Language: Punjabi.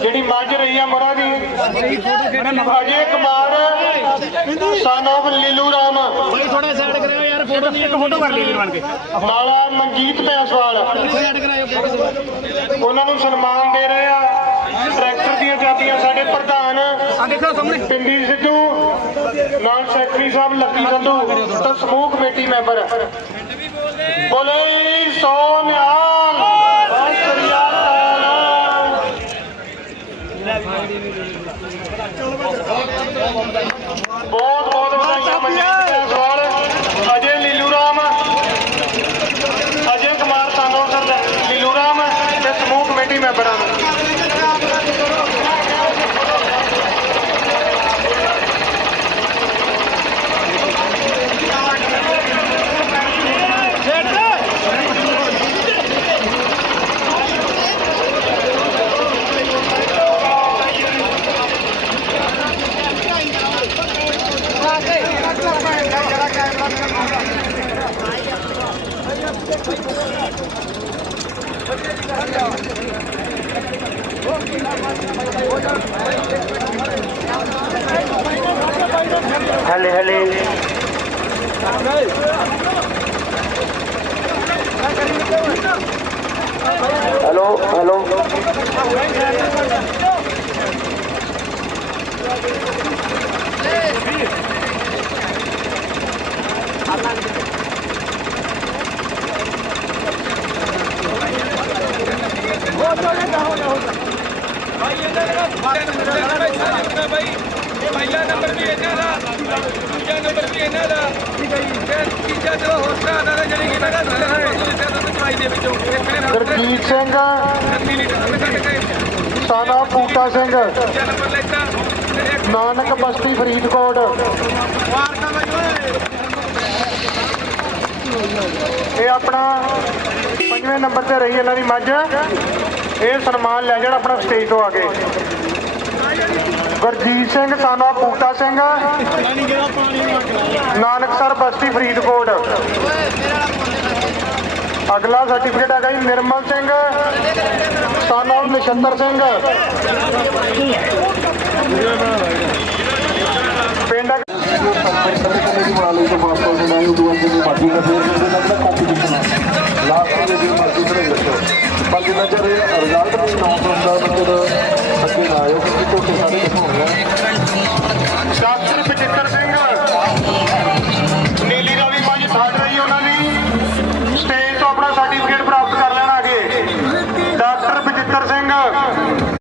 ਜਿਹੜੀ ਮੱਝ ਰਹੀ ਆ ਮਰਾ ਦੀ ਅਜੇ ਕੁਮਾਰ ਸਨ of ਲੀਲੂ ਰਾਮ। ਬਈ ਥੋੜਾ ਸਾਈਡ ਕਰਾਓ ਯਾਰ ਫੋਟੋ ਇੱਕ ਫੋਟੋ ਕਰ ਲਈ ਵੀਰ ਬਣ ਕੇ। ਨਾਲਾ ਮਨਜੀਤ ਪੈਸਵਾਲ। ਉਹਨਾਂ ਨੂੰ ਸਨਮਾਨ ਦੇ ਰਹੇ ਆ। ਟਰੈਕਟਰ ਦੀਆਂ ਚਾਬੀਆਂ ਸਾਡੇ ਪ੍ਰਧਾਨ ਆ ਦੇਖੋ ਸਾਹਮਣੇ। ਪਿੰਡੀ ਸਿੱਧੂ ਨਾਲ ਸੈਕਟਰੀ ਸਾਹਿਬ ਲੱਕੀ ਸੰਧੂ ਤੇ ਸਮੂਹ ਕਮੇਟੀ ਮੈਂਬਰ ਬੋਲੇ ਸੋ ਨਿਹਾਲ ਸਤਿ ਸ੍ਰੀ ਅਕਾਲ ਬਹੁਤ ਬਹੁਤ ਵਧਾਈਆਂ ਮਨਜੀਤ ਪੈਸਵਾਲ ਅਜੇ ਲੀਲੂ ਰਾਮ ਅਜੇ ਕੁਮਾਰ ਸਾਨੋ ਸਰ ਲੀਲੂ ਰਾਮ ਤੇ ਸਮੂਹ ਕਮੇਟੀ ਮੈਂਬਰਾਂ ਨੂੰ ਹਲੇ ਹਲੇ ਹੈਲੋ ਹੈਲੋ ਪਹਿਲਾ ਨੰਬਰ ਵੀ ਇਹਨਾਂ ਦਾ ਦੂਜਾ ਨੰਬਰ ਵੀ ਇਹਨਾਂ ਦਾ ਠੀਕ ਹੈ ਜੀ ਤੇ ਤੀਜਾ ਚਲੋ ਹੋਰ ਦਾ ਜਿਹੜੀ ਇਹਨਾਂ ਦਾ ਥੱਲੇ ਹੈ ਦੇ ਵਿੱਚੋਂ ਗੁਰਜੀਤ ਸਿੰਘ। ਸਾਨਾ ਬੂਟਾ ਸਿੰਘ। ਨਾਨਕ ਬਸਤੀ ਫਰੀਦਕੋਟ। ਇਹ ਆਪਣਾ ਪੰਜਵੇਂ ਨੰਬਰ ਤੇ ਰਹੀ ਇਹਨਾਂ ਦੀ ਮੱਝ। ਇਹ ਸਨਮਾਨ ਲੈ ਜਾਣ ਆਪਣਾ ਸਟੇਜ ਤੋਂ ਆ ਕੇ। ਗੁਰਜੀਤ ਸਿੰਘ, ਸਾਨਾ ਬੂਟਾ ਸਿੰਘ। ਨਾਨਕਸਰ ਬਸਤੀ ਫਰੀਦਕੋਟ। ਅਗਲਾ ਸਰਟੀਫਿਕੇਟ ਹੈਗਾ ਜੀ ਨਿਰਮਲ ਸਿੰਘ। ਸਾਨਾ ਨਛੱਤਰ ਸਿੰਘ। ਪਿੰਡ ਕਮੇਟੀ ਬਣਾ ਲਈ ਤਾਂ ਵਾਪਸ ਹੋ ਜਾਣਾ ਦੂਆ ਜਿੰਨੀ ਮਰਜ਼ੀ ਬੱਚਿਆਂ ਦੇ ਰਿਜ਼ਲਟ ਵੀ 9 ਤੋਂ 10 ਬੱਚੇ ਦਾ ਅੱਗੇ ਆਇਓ ਕਿਉਂਕਿ ਛੋਟੇ ਸਾਡੇ ਦਿਖਾਉਣੇ ਆ।